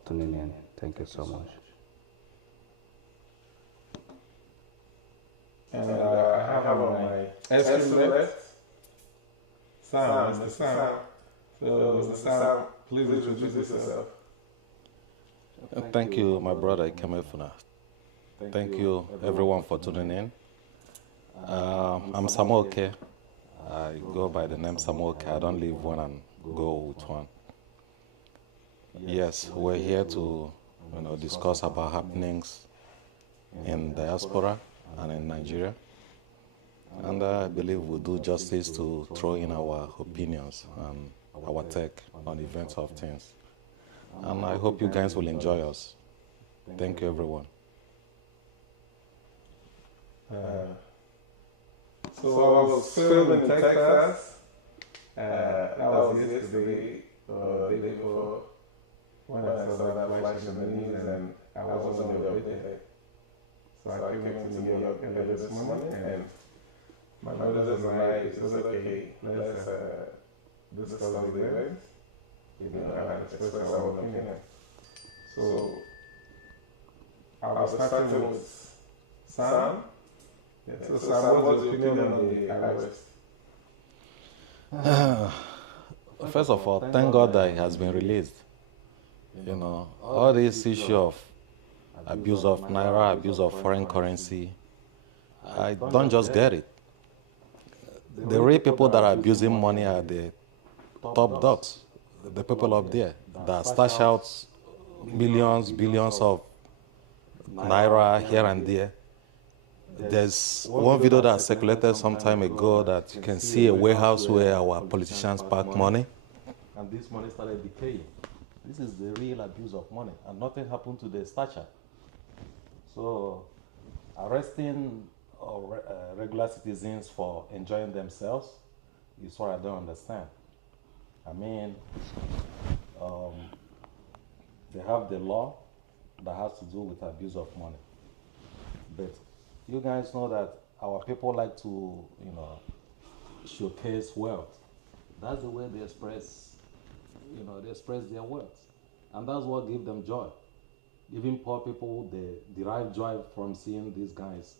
for tuning in. Thank you so much. And I have on my extreme left, Sam, Mr. Sam. So, Mr. Sam, please introduce yourself. Thank you, my brother Ikemefuna. Thank you, everyone, for tuning in. I'm Samoke. I go by the name Samoke. I don't leave one and go with one. Yes, we're here to discuss about happenings in diaspora and in Nigeria. And I believe we'll do justice to throw in our opinions and our take on events of things. And I hope you guys will enjoy us. Thank you, everyone. So I was filming in Texas. That was yesterday, the day before, when I saw that flash in the news, and I wasn't on the update. So I came to New York early this morning, and my brothers and I said, okay, let's discuss the event, and express our opinion. So I'll be starting with Sam. Yeah, so Sam, what's your opinion on the arrest? First of all, thank God that it has been released. All this issue of abuse of naira, abuse of foreign currency, I don't just get it. The real people that are abusing money are the top dogs, the people up there that stash out millions, billions of naira here and there. There's one video that circulated some time ago that you can see a warehouse where our politicians park money, and this money started decaying. This is the real abuse of money, and nothing happened to the stature. So, arresting regular citizens for enjoying themselves is what I don't understand. I mean, they have the law that has to do with abuse of money. But you guys know that our people like to, showcase wealth. That's the way they express, they express their wealth. And that's what gives them joy. Even poor people, they derive joy from seeing these guys,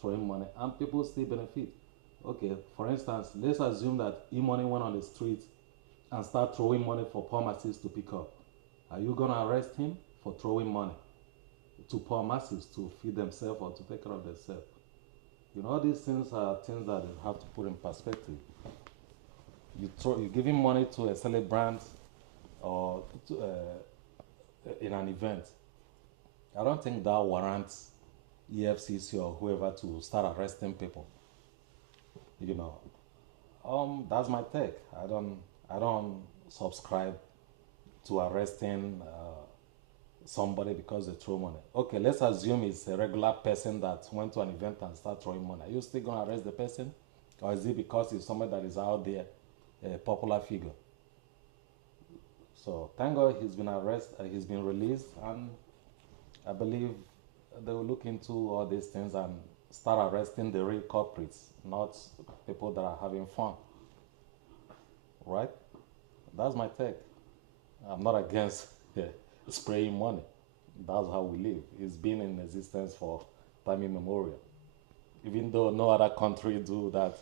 throwing money, and people still benefit. Okay, for instance, let's assume that E-Money went on the street and start throwing money for poor masses to pick up. Are you gonna arrest him for throwing money to poor masses to feed themselves or to take care of themselves? All these things are things that you have to put in perspective. You're giving money to a celebrant or in an event. I don't think that warrants EFCC or whoever to start arresting people. That's my take. I don't subscribe to arresting somebody because they throw money. Okay, let's assume it's a regular person that went to an event and start throwing money. Are you still going to arrest the person? Or is it because it's somebody that is out there, a popular figure? So thank God he's been arrested, he's been released, and I believe they will look into all these things and start arresting the real culprits, not people that are having fun. Right? That's my take. I'm not against spraying money. That's how we live. It's been in existence for time immemorial. Even though no other country do that,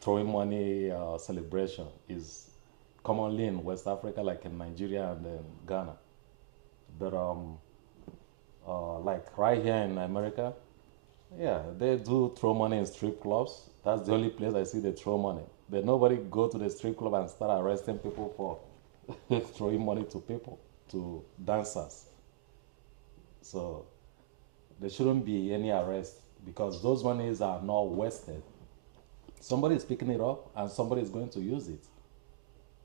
throwing money celebration is commonly in West Africa, like in Nigeria and Ghana. But like right here in America, yeah, they do throw money in strip clubs. That's the only place I see they throw money. But nobody go to the strip club and start arresting people for throwing money to people, to dancers. So there shouldn't be any arrest because those monies are not wasted. Somebody is picking it up and somebody is going to use it.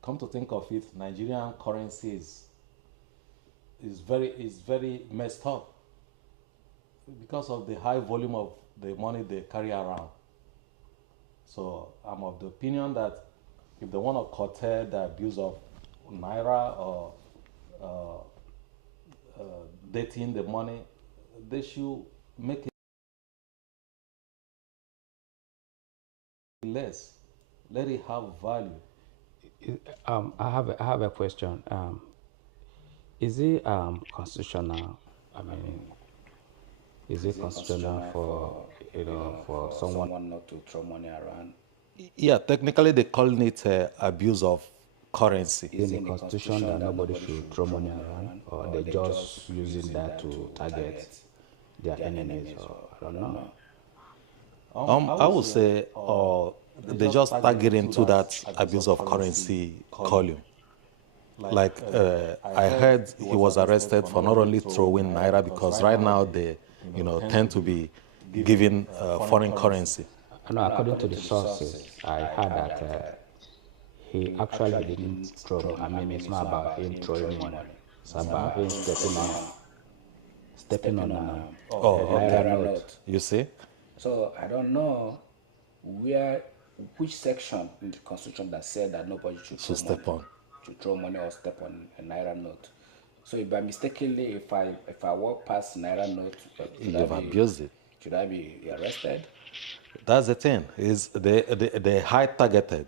Come to think of it, Nigerian currency is very messed up because of the high volume of the money they carry around. So I'm of the opinion that if they want to curtail the abuse of naira or dating the money, they should make it less. Let it have value. I have a question. Is it constitutional? I mean, is it constitutional for for someone not to throw money around? Yeah, technically they call it abuse of currency. Is it in the constitution that nobody should throw money around, or they just using that to target their enemies, or I don't know. I would say they just target into that abuse of currency column. Like I heard he was arrested for not only throwing naira, because right now they, tend to be giving foreign currency. I know, according to the sources, I heard that he actually didn't throw. I mean, it's not about him throwing money. It's about him stepping on Oh, a naira note. You see? So I don't know which section in the constitution that said that nobody should To step on. should throw money or step on a naira note. So if by mistakenly, if I walk past naira note, You've abused it. should I be arrested? That's the thing. Is they high targeted,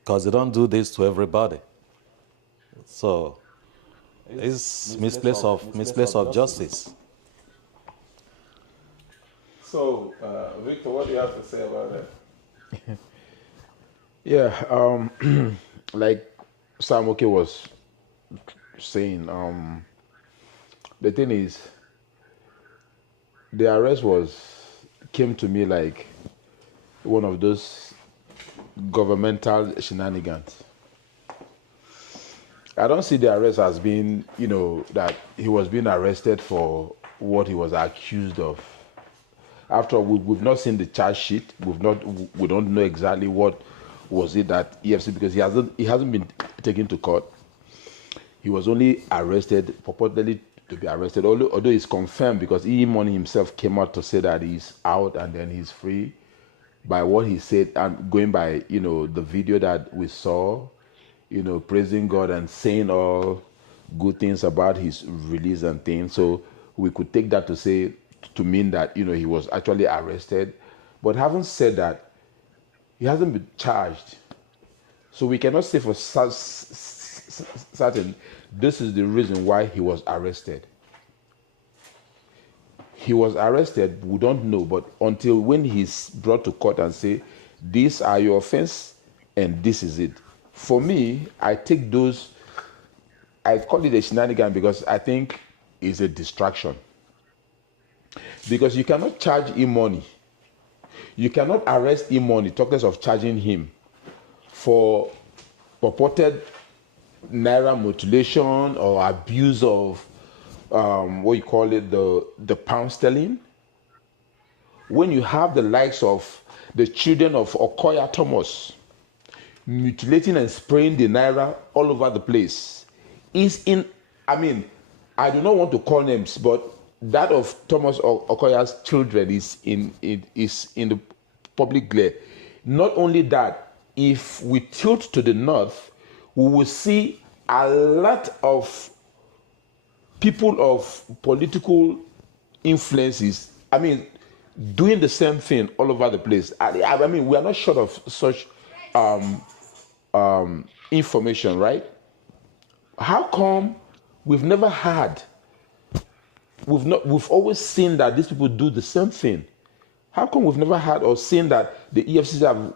because they don't do this to everybody. So it's misplace of justice. So, Victor, what do you have to say about that? Yeah, like Sam Oke was saying, the thing is, the arrest came to me like one of those governmental shenanigans. I don't see the arrest as being, that he was being arrested for what he was accused of. After all, we've not seen the charge sheet. We don't know exactly what was it that EFC, because he hasn't been taken to court. He was only arrested, purportedly to be arrested, although it's confirmed because Money himself came out to say that he's out and then he's free by what he said, and going by, the video that we saw, praising God and saying all good things about his release and things. So we could take that to mean that, he was actually arrested. But having said that, he hasn't been charged. So we cannot say for certain this is the reason why he was arrested. He was arrested, we don't know, but until when he's brought to court and say, these are your offense and this is it. For me, I call it a shenanigan because I think it's a distraction. Because you cannot charge him money. You cannot arrest him money, talk less of charging him for purported naira mutilation or abuse of the pound sterling. When you have the likes of the children of Okoya Thomas mutilating and spraying the naira all over the place, I do not want to call names, but that of Thomas Okoya's children is in the public glare. Not only that, if we tilt to the north, we will see a lot of people of political influences, doing the same thing all over the place. We are not short of such information, right? How come we've always seen that these people do the same thing? How come we've never had or seen that the EFCC have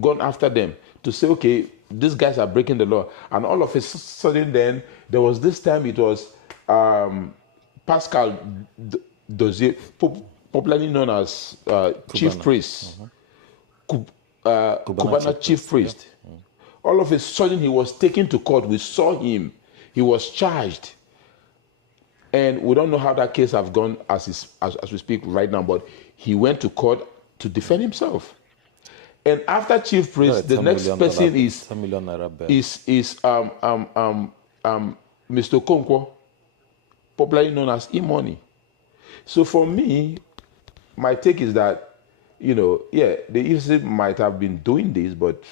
gone after them to say, okay, these guys are breaking the law? And all of a sudden then, there was this time it was Pascal Dozier, popularly known as Chief Priest, Cubana Chief Priest. Yeah. All of a sudden he was taken to court. We saw him. He was charged. And we don't know how that case has gone as we speak right now, but he went to court to defend himself. And after Chief Priest, the next person is Mr. Konkwo, popularly known as E-Money. So for me, my take is that, the EFCC might have been doing this, but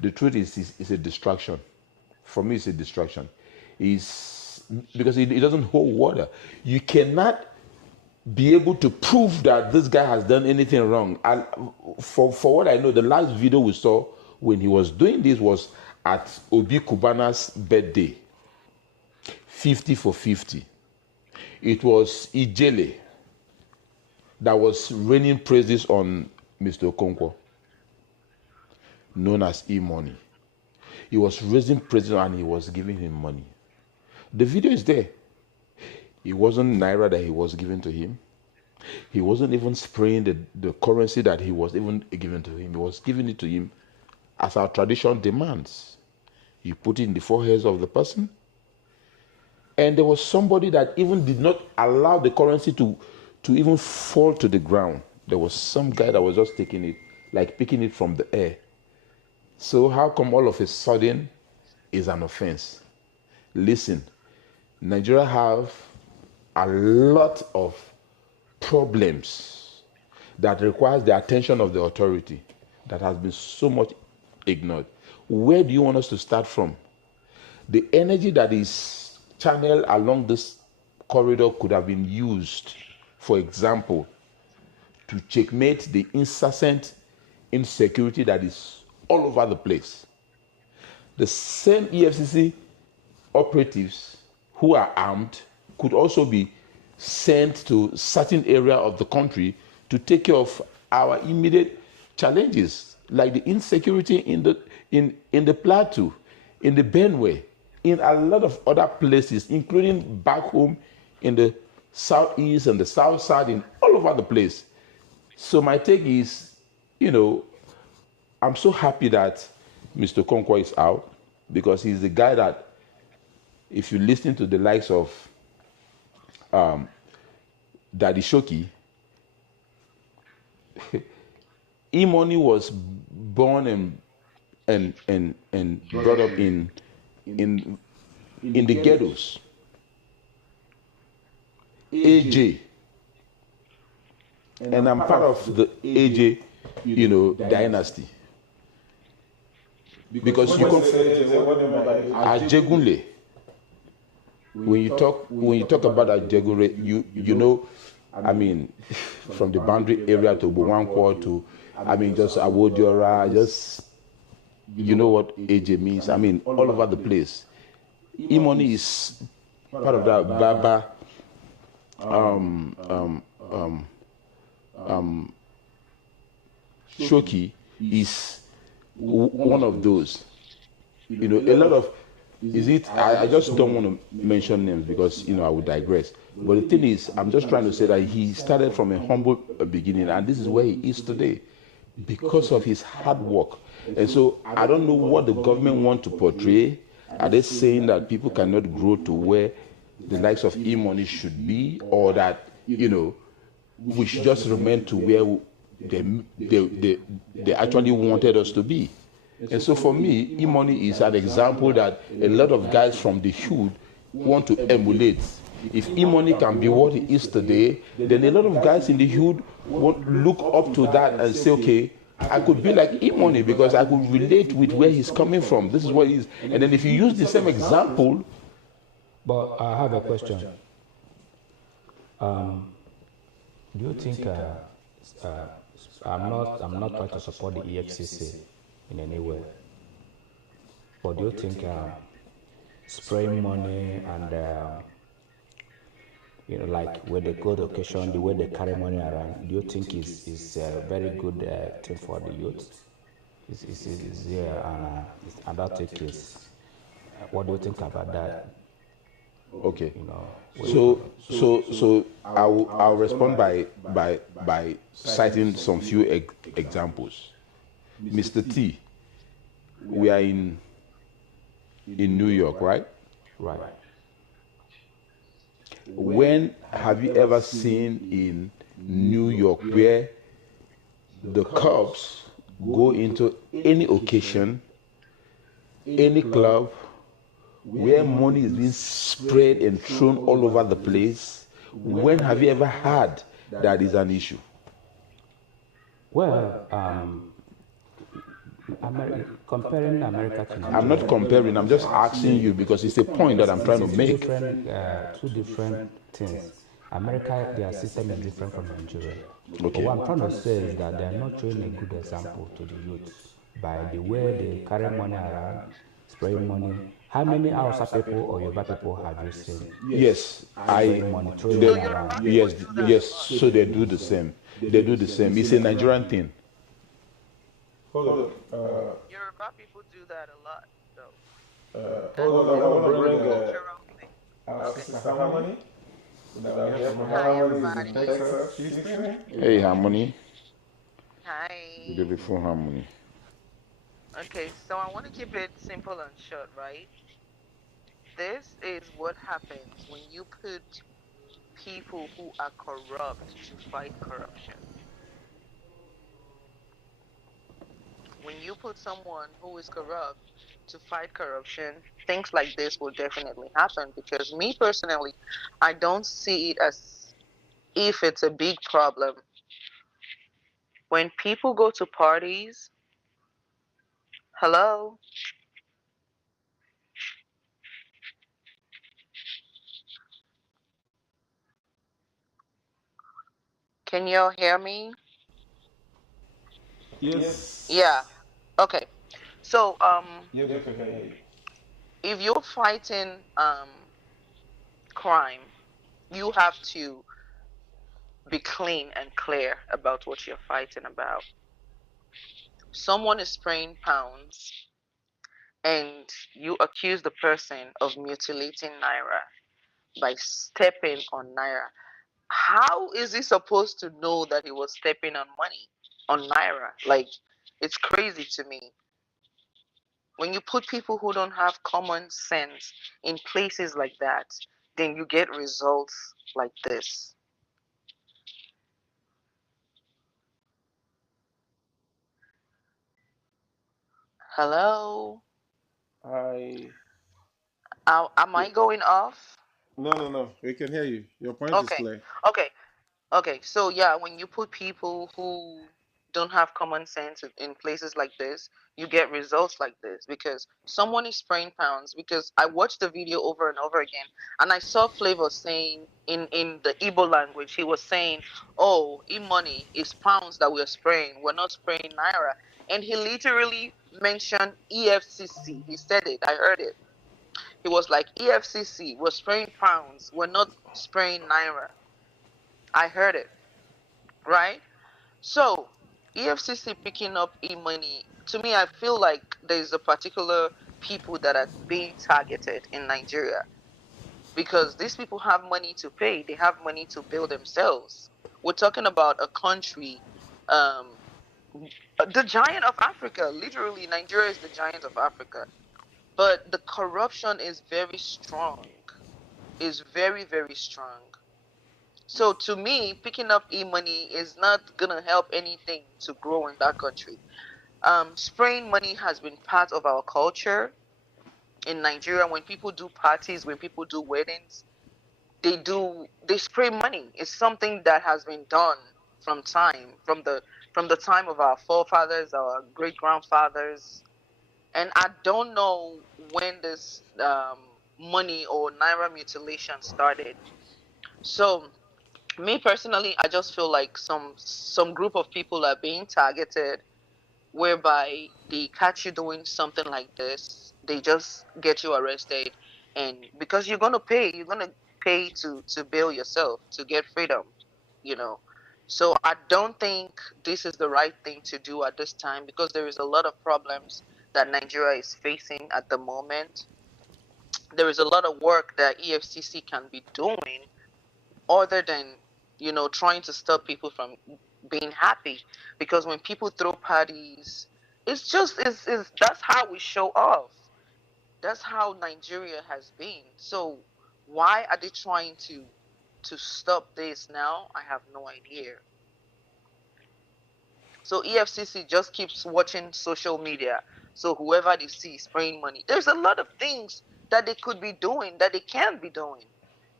the truth is it's a distraction. For me, it's a distraction. Because it doesn't hold water. You cannot be able to prove that this guy has done anything wrong. And for what I know, the last video we saw when he was doing this was at Obi Kubana's birthday. 50 for 50. It was Ijele that was raining praises on Mr. Okonkwo, known as E-Money. He was raising praises and he was giving him money. The video is there. It wasn't Naira that he was giving to him. He wasn't even spraying the currency that he was even giving to him. He was giving it to him as our tradition demands. You put it in the foreheads of the person. And there was somebody that even did not allow the currency to even fall to the ground. There was some guy that was just taking it, like picking it from the air. So how come all of a sudden is an offense? Listen, Nigeria have a lot of problems that requires the attention of the authority that has been so much ignored. Where do you want us to start from? The energy that is channeled along this corridor could have been used, for example, to checkmate the incessant insecurity that is all over the place. The same EFCC operatives who are armed could also be sent to certain area of the country to take care of our immediate challenges, like the insecurity in the Plateau, in the Benue, in a lot of other places, including back home in the southeast and the south side, in all over the place. So my take is, I'm so happy that Mr. Okonkwo is out, because he's the guy that, if you listen to the likes of Daddy Shoki, E-Money was born and brought up in the ghettos. AJ, and I'm part of the AJ, dynasty, because you come Ajegunle. When you talk about Ajegunle, you know, from the boundary area to Buwankwo to, just Awodiora, just, you know what AJ means. All over the place. E-Money is part of that Baba Shoki is one of those. A lot of, I just don't want to mention names because, I would digress. But the thing is, I'm just trying to say that he started from a humble beginning, and this is where he is today because of his hard work. And so I don't know what the government want to portray. Are they saying that people cannot grow to where the likes of E-Money should be, or that, we should just remain to where they actually wanted us to be? And so for me, E-Money is an example that a lot of guys from the hood want to emulate. If E-Money can be what he is today, then a lot of guys in the hood won't look up to that and say, okay, I could be like E-Money because I could relate with where he's coming from. This is what he is. And then if you use the same example. But I have a question. Do you think I'm not trying to support the EFCC in any way, but do you think spraying money and like when they go to occasion, the way they carry money around, do you think is a very good thing for the youth? Is there and that take is, what do you think about that? Okay. So I'll respond by citing some few examples. Mr. T, we are in New York, right? Right. When have you ever seen in New York where the cops go into any occasion, any club, where money is being spread and thrown all over the place? When have you ever heard that is an issue? Well, comparing America to Nigeria. I'm not comparing, I'm just asking you because it's a point that I'm trying to make. Two different things. America, their system is different from Nigeria. Okay. But what I'm trying to say is that they are not showing a good example to the youth by the way they carry money around, spraying money, How many Hausa people or Yoruba people have you seen Yes, spraying money, throwing they, money So around? Yoruba yes, people do that yes. a lot. So they do the same. They do the same. It's a Nigerian thing. Hold on. Yoruba people do that a lot, though. Hold on. I want to bring Cultural thing. our Okay. sister Harmony. Now we have from Hi, Harmony is in everybody. Texas. She's speaking. Hey, Harmony. Hi. Beautiful Harmony. Okay, so I want to keep it simple and short, right? This is what happens when you put people who are corrupt to fight corruption. When you put someone who is corrupt to fight corruption, things like this will definitely happen because me personally, I don't see it as if it's a big problem. When people go to parties, hello, can y'all hear me? Yes. Yeah. Okay. So Yes, we can hear you. if you're fighting crime, you have to be clean and clear about what you're fighting about. Someone is spraying pounds and you accuse the person of mutilating naira by stepping on naira. How is he supposed to know that he was stepping on money, on naira? Like, it's crazy to me. When you put people who don't have common sense in places like that, then you get results like this. Hello? I. Am I going off? No. We can hear you. Your point is Okay. clear. Okay. Okay, so yeah, when you put people who don't have common sense in places like this, you get results like this because someone is spraying pounds. Because I watched the video over and over again, and I saw Flavor saying in the Igbo language, he was saying, "Oh, e-money is pounds that we're spraying. We're not spraying naira." And he literally mentioned EFCC. He said it. I heard it. He was like, "EFCC, we're spraying pounds. We're not spraying naira." I heard it, right? So, EFCC picking up e-money, to me, I feel like there's a particular people that are being targeted in Nigeria because these people have money to pay. They have money to build themselves. We're talking about a country, um, the giant of Africa. Literally, Nigeria is the giant of Africa. But the corruption is very strong. Is very, very strong. So to me, picking up e-money is not gonna help anything to grow in that country. Spraying money has been part of our culture in Nigeria. When people do parties, when people do weddings, they spray money. It's something that has been done from the time of our forefathers, our great grandfathers, and I don't know when this money or naira mutilation started. So me personally, I just feel like some group of people are being targeted whereby they catch you doing something like this, they just get you arrested, and because you're gonna pay to bail yourself to get freedom, you know. So I don't think this is the right thing to do at this time because there is a lot of problems that Nigeria is facing at the moment. There is a lot of work that EFCC can be doing other than trying to stop people from being happy because when people throw parties it's that's how we show off. That's how Nigeria has been. So why are they trying to stop this now? I have no idea. So EFCC just keeps watching social media, so whoever they see spraying money, there's a lot of things that they could be doing that they can't be doing.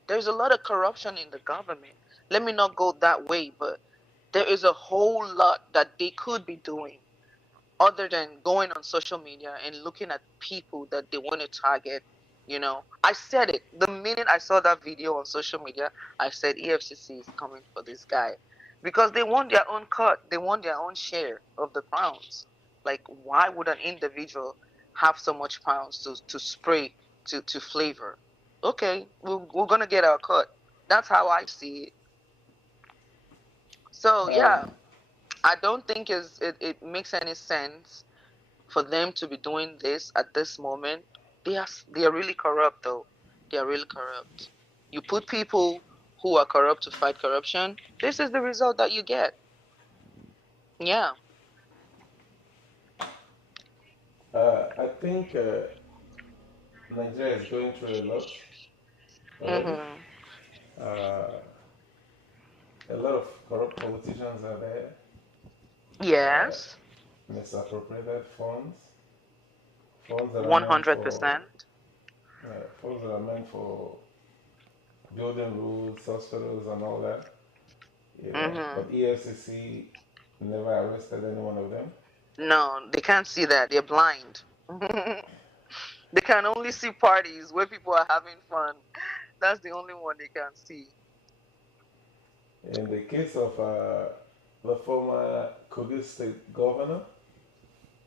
There's a lot of corruption in the government. Let me not go that way, but there is a whole lot that they could be doing other than going on social media and looking at people that they want to target. I said it the minute I saw that video on social media. I said EFCC is coming for this guy because they want their own cut, they want their own share of the crowns. Like, why would an individual have so much pounds to spray to flavor. Okay, we're gonna get our cut. That's how I see it. So yeah, I don't think it makes any sense for them to be doing this at this moment. They are really corrupt though. They are really corrupt. You put people who are corrupt to fight corruption. This is the result that you get. Yeah. I think Nigeria is going through a lot already. Mhm. Uh, a lot of corrupt politicians are there, uh, Yes. misappropriated funds that are One meant hundred for percent. funds that are meant for building roads, hospitals, and all that. Mhm. But EFCC never arrested any one of them. No, they can't see that. They're blind. They can only see parties where people are having fun. That's the only one they can see. In the case of the former Kogi State governor,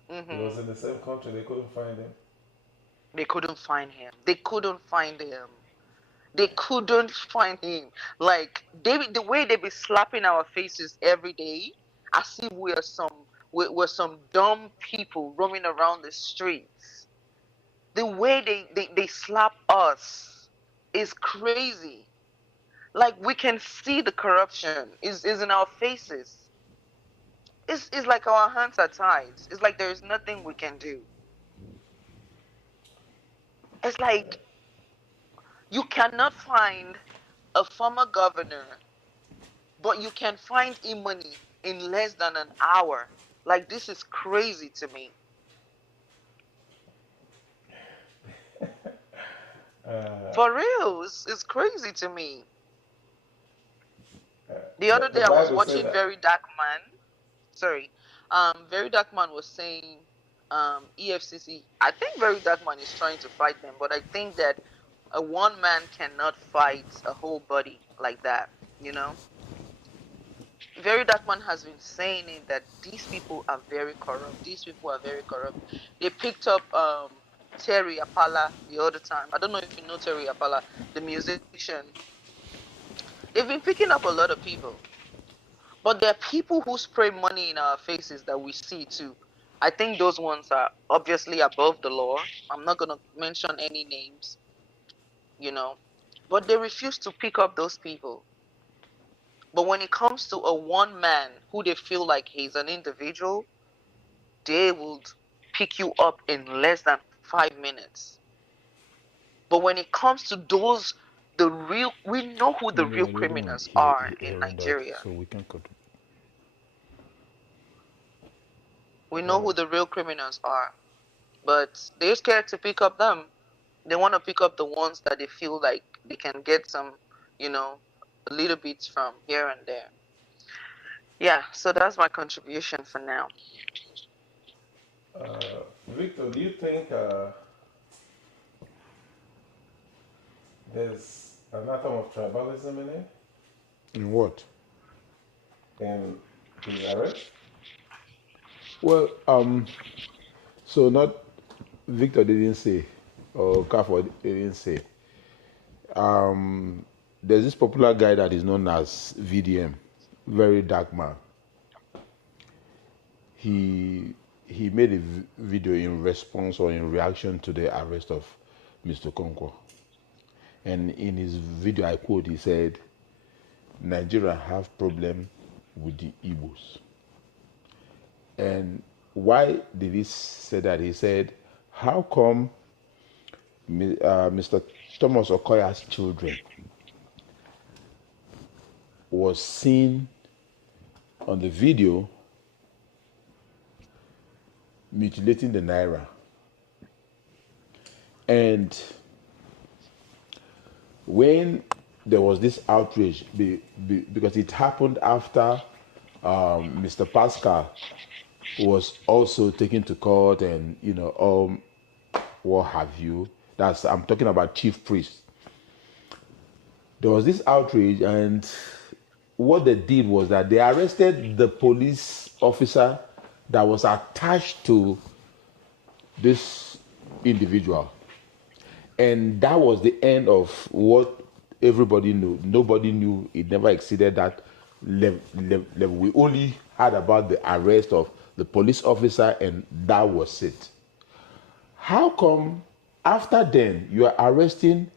he was Mhm. in the same country. They couldn't find him. They couldn't find him. They couldn't find him. They couldn't find him. Like the way they be slapping our faces every day, as if we're some dumb people roaming around the streets. The way they slap us is crazy. Like we can see the corruption is in our faces. It's like our hands are tied. It's like there is nothing we can do. It's like you cannot find a former governor, but you can find e-money in less than an hour. Like this is crazy to me. Uh, For real, it's crazy to me. The other the day I was Bible said watching that. Very Dark Man. Sorry, Very Dark Man was saying, EFCC. I think Very Dark Man is trying to fight them, but I think that a one man cannot fight a whole body like that. You know, Very Dark Man has been saying it that these people are very corrupt. These people are very corrupt. They picked up Terry Apala the other time. I don't know if you know Terry Apala, the musician. They've been picking up a lot of people. But there are people who spray money in our faces that we see too. I think those ones are obviously above the law. I'm not going to mention any names, you know, but they refuse to pick up those people. But when it comes to a one man who they feel like he's an individual, they will pick you up in less than 5 minutes. But when it comes to those, we know who the Maybe real I really want criminals are in hearing that Nigeria. so we can cut. We know who the real criminals are. But they're scared to pick up them. They want to pick up the ones that they feel like they can get some, you know, a little bit from here and there. Yeah, so that's my contribution for now. Victor, do you think there's an atom of tribalism in it, In what? in his arrest? Well, so not Victor didn't say, or Kafo didn't say. There's this popular guy that is known as VDM, very dark man. He made a video in response or in reaction to the arrest of Mr. Konkwo. And in his video, I quote, he said, Nigeria have problem with the Igbos. And why did he say that? He said, how come Mr. Thomas Okoya's children was seen on the video mutilating the naira? And when there was this outrage, because it happened after Mr. Pascal was also taken to court, and what have you. I'm talking about chief priest. There was this outrage, and what they did was that they arrested the police officer that was attached to this individual. And that was the end of what everybody knew. Nobody knew. It never exceeded that level. We only heard about the arrest of the police officer, and that was it. How come after then you are arresting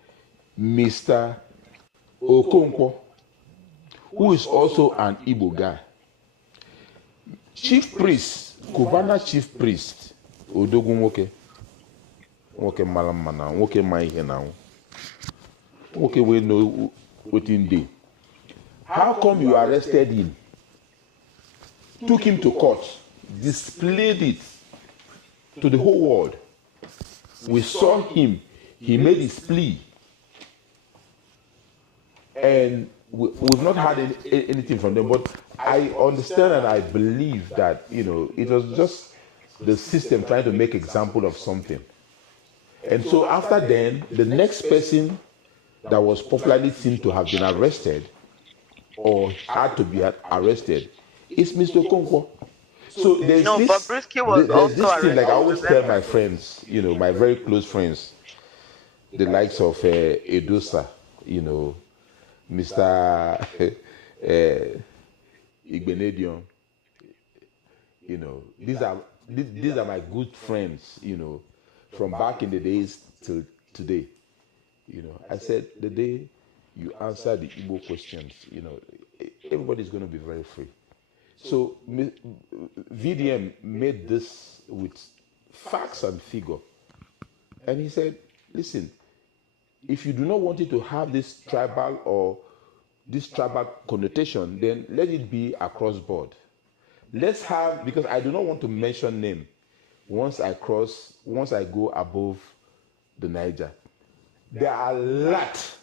Mr. Okonkwo, who is also an Igbo guy? Chief priest, Kubana chief priest, Odogwu nwoke, nwoke mara mma na nwoke ma ihe na nwoke wey know wetin dey. How come you arrested him, took him to court, displayed it to the whole world? We saw him, he made his plea, and we've not had anything from them. But I understand and I believe that, you know, it was just the system trying to make example of something. And so after then, the next person that was popularly seen to have been arrested or had to be arrested is Mr. Okonkwo. So there's No, this, Bobrisky was there's also this thing, like I arrested. always tell my friends, you know, my very close friends, the likes of Edosa, you know, Mr. Igbenedion, you know, these are my good friends, you know, from back in the days till today. You know, I said the day you answer the Igbo questions, you know, everybody's going to be very free. So VDM made this with facts and figure, and he said, listen, if you do not want it to have this tribal or this tribal connotation, then let it be across board. Let's have, because I do not want to mention name once I go above the Niger. There are a lot.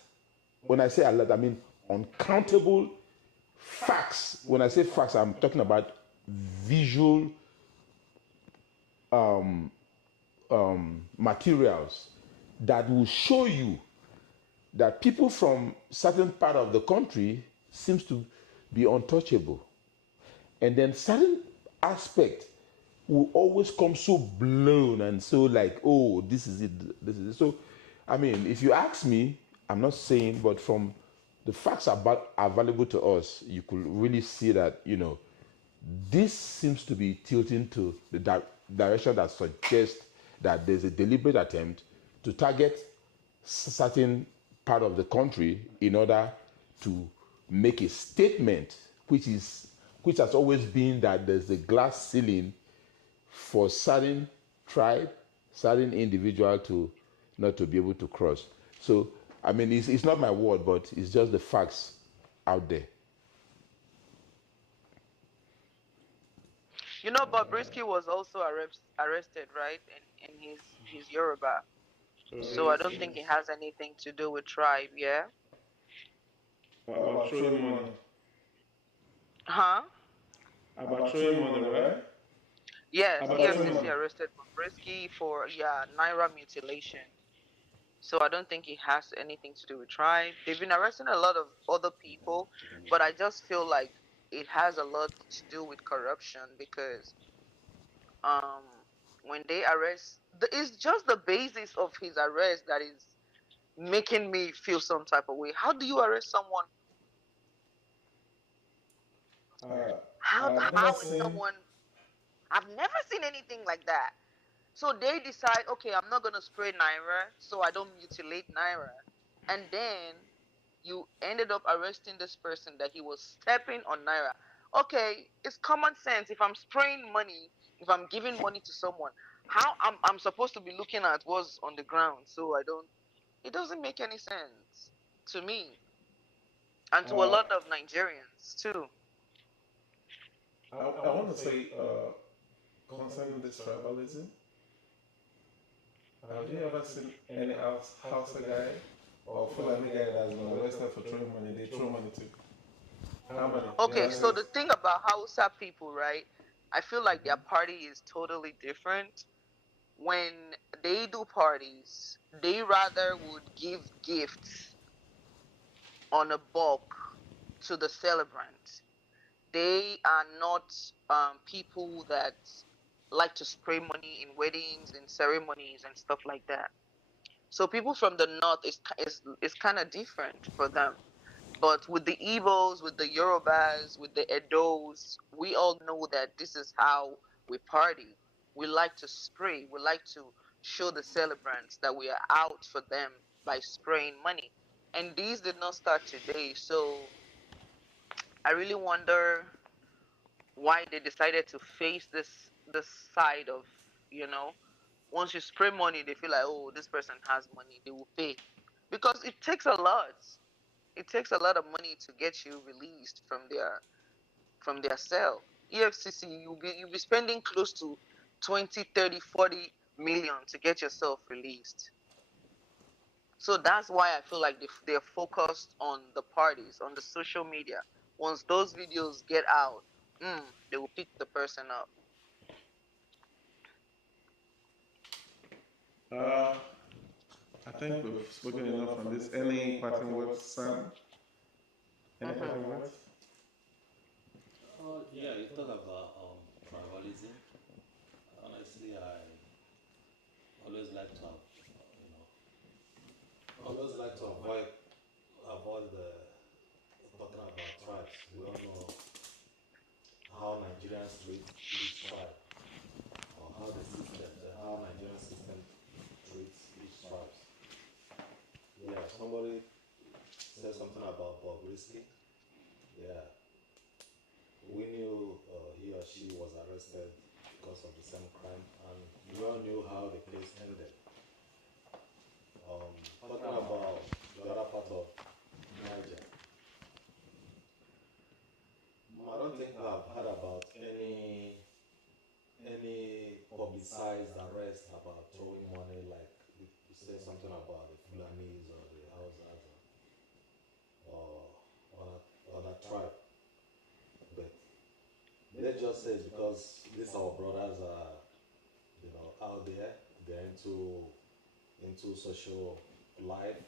When I say a lot, I mean uncountable facts. When I say facts, I'm talking about visual materials that will show you that people from certain part of the country seems to be untouchable. And then certain aspect will always come so blown and so like, oh, this is it, this is it. So, I mean, if you ask me, I'm not saying, but from the facts available to us, you could really see that, you know, this seems to be tilting to the direction that suggests that there's a deliberate attempt to target certain part of the country in order to make a statement, which has always been that there's a glass ceiling for certain tribe, certain individual to not to be able to cross. So, I mean, it's not my word, but it's just the facts out there. You know, Bobrisky was also arrested, right? In his Yoruba. So I don't think it has anything to do with tribe, yeah? About throwing money. Huh? About throwing money, right? Yes, About throwing EFCC money. arrested Bobrisky for, yeah, Naira mutilation. So I don't think it has anything to do with tribe. They've been arresting a lot of other people, but I just feel like it has a lot to do with corruption because um when they arrest, it's just the basis of his arrest that is making me feel some type of way. How do you arrest someone? How I've never how is seen. someone? I've never seen anything like that. So they decide, okay, I'm not gonna spray Naira, so I don't mutilate Naira, and then you ended up arresting this person that he was stepping on Naira. Okay, it's common sense. If I'm spraying money, if I'm giving money to someone, how I'm supposed to be looking at what's on the ground, so I don't. It doesn't make any sense to me and to a lot of Nigerians too. I want to say concerning this tribalism. Have you ever seen any Hausa guy or Fulani guy that's been arrested for throwing money? They throw money too. How many? You Okay, ever so seen? the thing about Hausa people, right? I feel like their party is totally different. When they do parties, they rather would give gifts on a bulk to the celebrant. They are not people that like to spray money in weddings and ceremonies and stuff like that. So people from the north is kind of different for them. But with the Igbos, with the Yorubas, with the Edos, we all know that this is how we party. We like to spray. We like to show the celebrants that we are out for them by spraying money. And these did not start today. So I really wonder why they decided to face this side of, you know, once you spray money, they feel like, oh, this person has money, they will pay. Because it takes a lot. It takes a lot of money to get you released from their cell. EFCC, you'll be spending close to 20, 30, 40 million to get yourself released. So that's why I feel like they're focused on the parties, on the social media. Once those videos get out, they will pick the person up. Uh, I think we've spoken enough on this. Any parting words, Sam? Any parting words? Yeah, you talk about tribalism. Honestly, I always like to have, always like to avoid the talking about tribes. We all know how Nigerians treat each tribe, or how Nigerian system treats each tribes. Yeah, somebody said something about Bob Risky. Yeah, we knew he or she was arrested because of the same crime, and we all knew how the case ended. Talking about the other part of Niger, I don't think I've heard about any publicized arrest about throwing money, like you say something about the Fulanis or the Hausas or other tribe. But let's just say it's because these our brothers are, out there, they're into social life.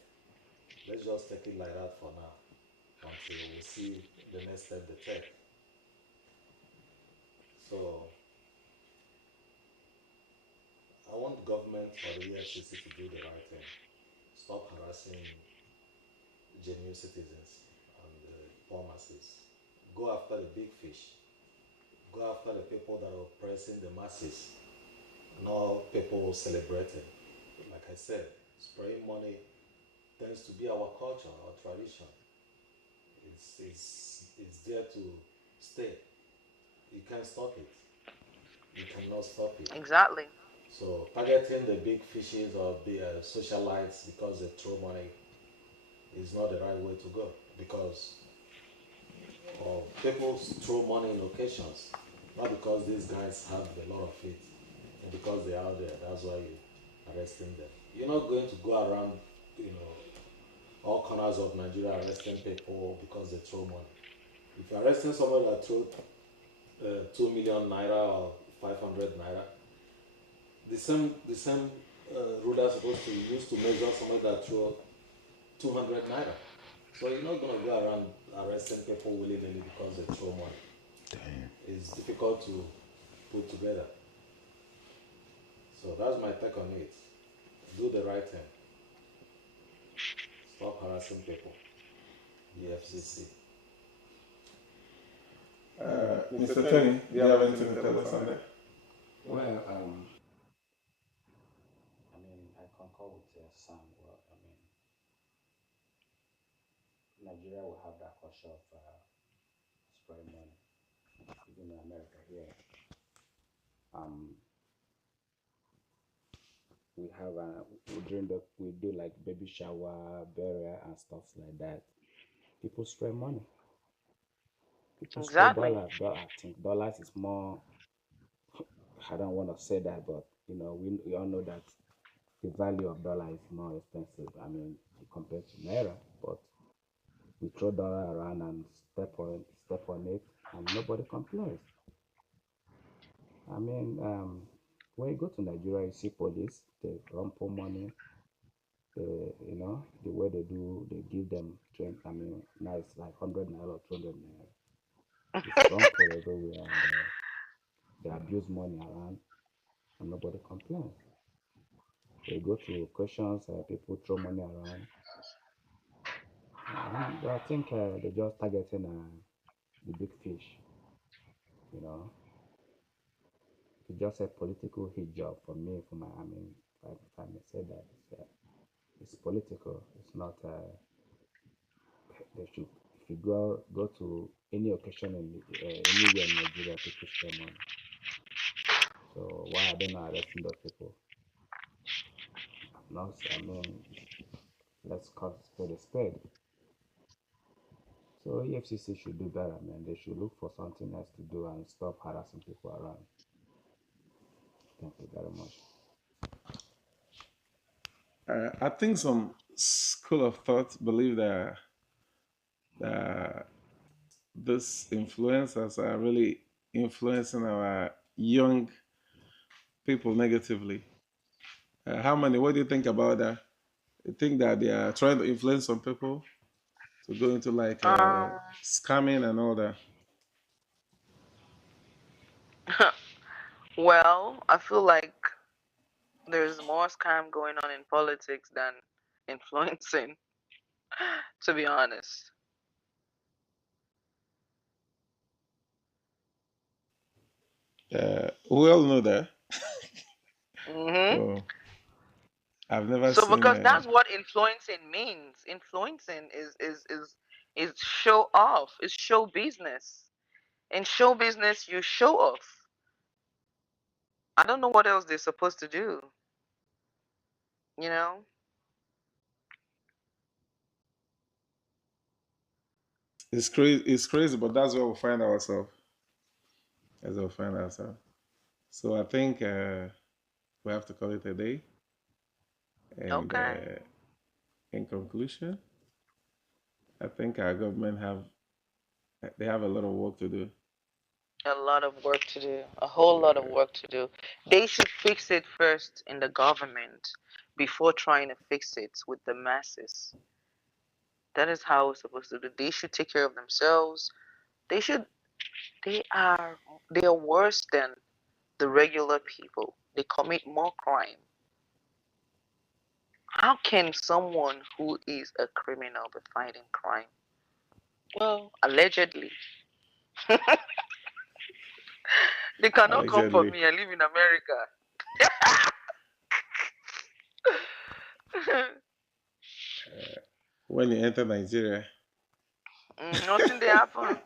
Let's just take it like that for now until we see the next step they take. So I want government or the EFCC to do the right thing. Stop harassing genuine citizens and the poor masses. Go after the big fish. Go after the people that are oppressing the masses, not people celebrating. Like I said, spraying money tends to be our culture, our tradition. It's there to stay. You can't stop it. You cannot stop it. Exactly. So targeting the big fishes or the socialites because they throw money is not the right way to go, because people throw money in locations, not because these guys have a lot of it, and because they're out there. That's why you're arresting them. You're not going to go around, you know, all corners of Nigeria arresting people because they throw money. If you're arresting somebody that threw 2 million naira or 500 naira, the same ruler supposed to use to measure somebody that threw 200 naira. So you're not going to go around arresting people willy nilly because they throw money. Damn. It's difficult to put together. So that's my take on it. Do the right thing. Stop harassing people. The FCC. Mr. Tony, do you have anything to tell us on that? Well, I mean, I concur with Sam. Well, I mean, Nigeria will have that culture of spraying money. Even in America here, um, we have we do like baby shower, burial, and stuff like that. People spray money. People spray Exactly. dollars. I think dollars is more. I don't want to say that, but we all know that the value of dollar is more expensive. I mean, compared to naira, but we throw dollar around and step on it, and nobody complains. I mean, when you go to Nigeria, you see police, they rumple money. The way they do, they give them 20. I mean, now it's like 100 naira or 200 naira. It's rumple everywhere, and they abuse money around. and nobody complains. They go to questions, people throw money around, and I think they're just targeting the big fish. You know, it's just a political hit job for me. For my, I mean, if I may say that, it's political. It's not. They should. If you go to any occasion anywhere in Nigeria, people spend money. So why are they not arresting those people? Not, I mean, let's call a spade a spade. So EFCC should do better, man. They should look for something else to do and stop harassing people around. Thank you very much. I think some school of thought believe that these influencers are really influencing our young people negatively. How many? What do you think about that? You think that they are trying to influence some people to go into like Um, scamming and all that? well, I feel like there's more scam going on in politics than influencing, to be honest. We all know that. Hmm. Oh, I've never So seen. because that's what influencing means. Influencing is show off. Is show business. In show business, you show off. I don't know what else they're supposed to do. You know? It's crazy. It's crazy, but that's where we find ourselves. That's where we find ourselves. So I think we have to call it a day. And Okay. in conclusion, I think our government have a lot of work to do. A lot of work to do. A whole lot of work to do. They should fix it first in the government before trying to fix it with the masses. That is how it's supposed to do. They should take care of themselves. They should. They are. They are worse than the regular people. They commit more crime. How can someone who is a criminal be fighting crime? Well, allegedly. They cannot come for Allegedly, me. I live in America. when you enter Nigeria. Nothing they happen.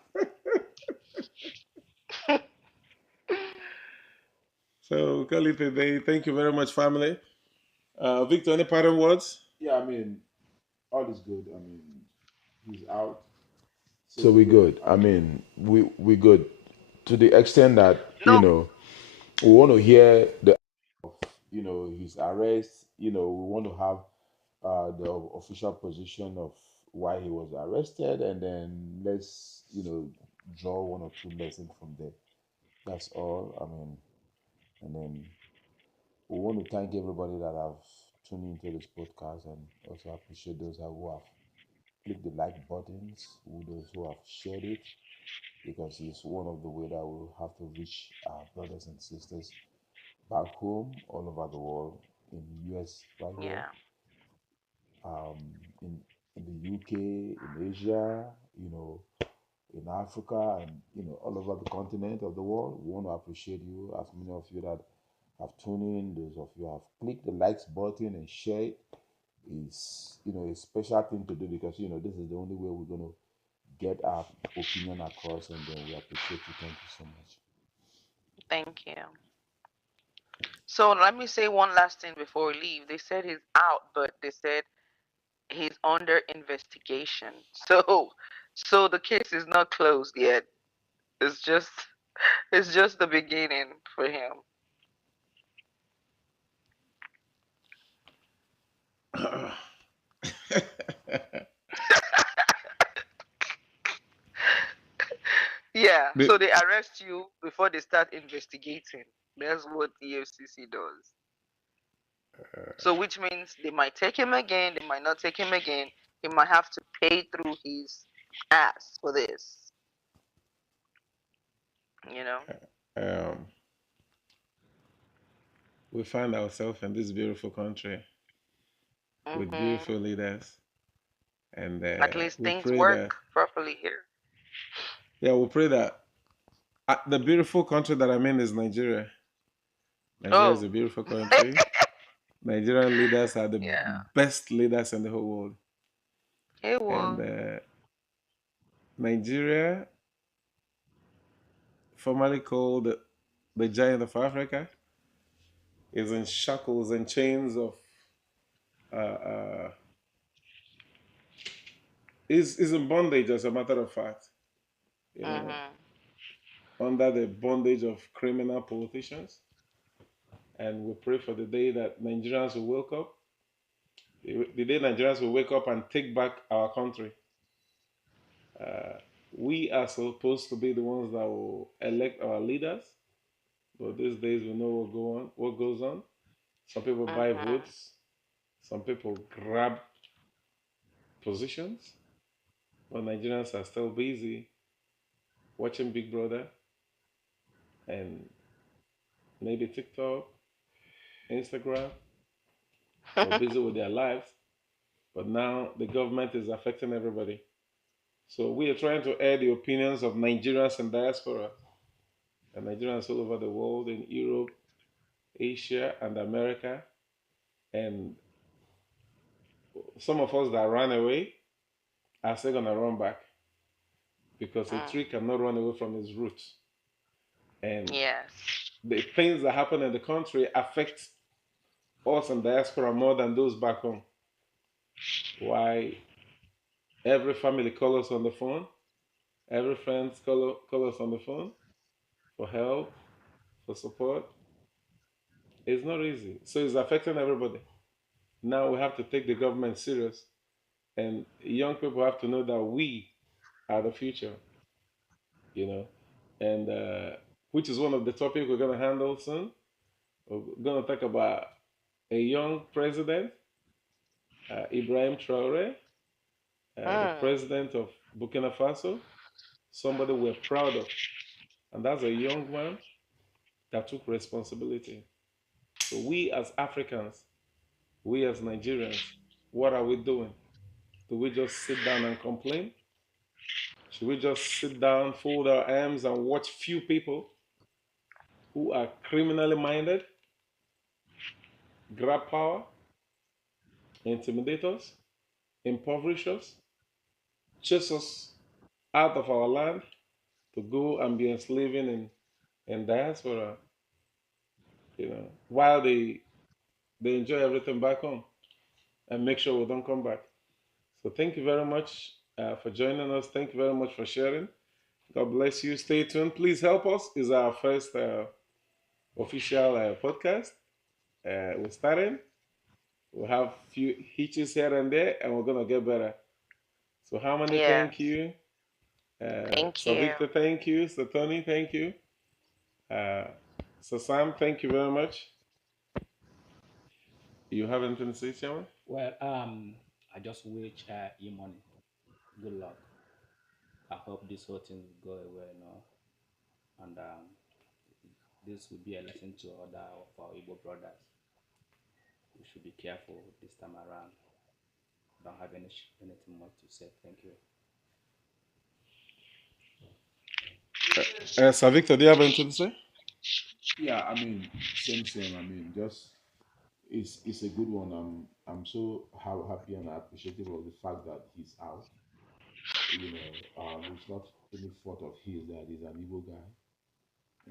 So call it a day. Thank you very much, family. Victor, any parting words? Yeah, I mean, all is good. I mean, he's out. So we good. I mean, we good to the extent that No. we want to hear his arrest. We want to have the official position of why he was arrested, and then let's draw one or two lessons from there. That's all. I mean, and then we want to thank everybody that have tuned into this podcast, and also appreciate those who have clicked the like buttons, those who have shared it, because it's one of the way that we'll have to reach our brothers and sisters back home, all over the world, in the US right here, Yeah. um, in in the UK, in Asia, in Africa, and all over the continent of the world. We want to appreciate you, as many of you that have tuned in, those of you have clicked the likes button and share it. Is a special thing to do, because this is the only way we're going to get our opinion across, and then we appreciate you. Thank you so much. Thank you. So let me say one last thing before we leave. They said he's out, but they said he's under investigation. So the case is not closed yet. It's just it's just the beginning for him. Yeah. The- So they arrest you before they start investigating. That's what EFCC does. So which means they might take him again, they might not take him again. He might have to pay through his ass for this. You know? um, we find ourselves in this beautiful country with beautiful Mm-hmm. leaders, and At least we things pray that, work properly here. yeah, we pray that the beautiful country that I'm in is Nigeria. Nigeria is Oh, a beautiful country. Nigerian leaders are the yeah. best leaders in the whole world, It and will. Nigeria, formerly called the giant of Africa, is in shackles and chains of uh, uh, is in bondage, as a matter of fact, you know, Mm-hmm. under the bondage of criminal politicians. And we pray for the day that Nigerians will wake up, the day Nigerians will wake up and take back our country. Uh, we are supposed to be the ones that will elect our leaders, but these days we know what goes on. Some people buy Mm-hmm. votes, some people grab positions, but Nigerians are still busy watching Big Brother and maybe TikTok, Instagram, or busy with their lives. But now the government is affecting everybody. So we are trying to air the opinions of Nigerians in diaspora and Nigerians all over the world, in Europe, Asia, and America. And some of us that ran away are still gonna run back because a Mm. tree cannot run away from its roots. And Yes. the things that happen in the country affect us in diaspora more than those back home. Why every family call us on the phone, every friend call us on the phone for help, for support. It's not easy. So it's affecting everybody. Now we have to take the government serious. And young people have to know that we are the future, you know. And which is one of the topics we're going to handle soon. We're going to talk about a young president, Ibrahim Traore, the Mm. president of Burkina Faso, somebody we're proud of. And that's a young man that took responsibility. So we as Africans, we as Nigerians, what are we doing? Do we just sit down and complain? Should we just sit down, fold our arms, and watch few people who are criminally minded grab power, intimidate us, impoverish us, chase us out of our land to go and be enslaving in diaspora, while they enjoy everything back home and make sure we don't come back. So thank you very much for joining us. Thank you very much for sharing. God bless you. Stay tuned. Please help us. Is our first official podcast. We're starting. We'll have few hitches here and there, and we're gonna get better. So Harmony, thank Yes. you. Thank So you. Victor, thank you. So Tony, thank you. Uh, so Sam, thank you very much. You have anything to say, Chairman? Well, I just wish you money good luck. I hope this whole thing will go away, and this will be a lesson to other of our Igbo brothers. We should be careful this time around. Don't have anything more to say. Thank you. Sir Victor, do you have anything to say? Yeah, I mean, same. I mean, just it's a good one. I'm so happy and appreciative of the fact that he's out. It's not any fault of his that he's an evil guy,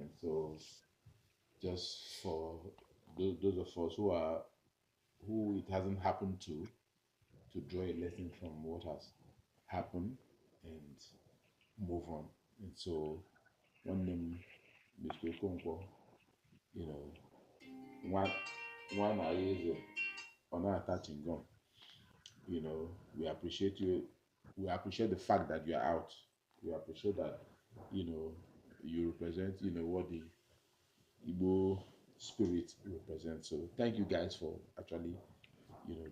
and so just for those of us who it hasn't happened to draw a lesson from what has happened and move on. And so one name, Mr. Okonkwo, you know, one one is on our attaching gun. We appreciate you. We appreciate the fact that you're out. We appreciate that, you know, you represent, what the Igbo spirit represents. So thank you guys for actually,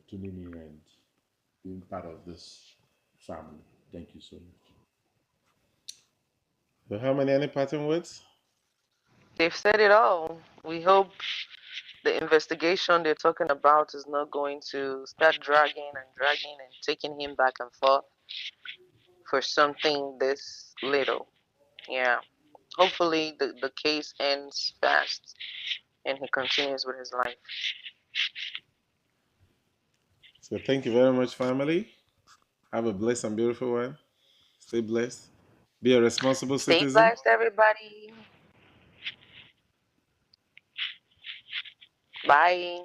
tuning in and being part of this family. Thank you so much. So how many parting words? They've said it all. We hope the investigation they're talking about is not going to start dragging and taking him back and forth for something this little. Yeah. Hopefully the case ends fast and he continues with his life. So thank you very much, family. Have a blessed and beautiful one. Stay blessed. Be a responsible Stay citizen. blessed, everybody. Bye.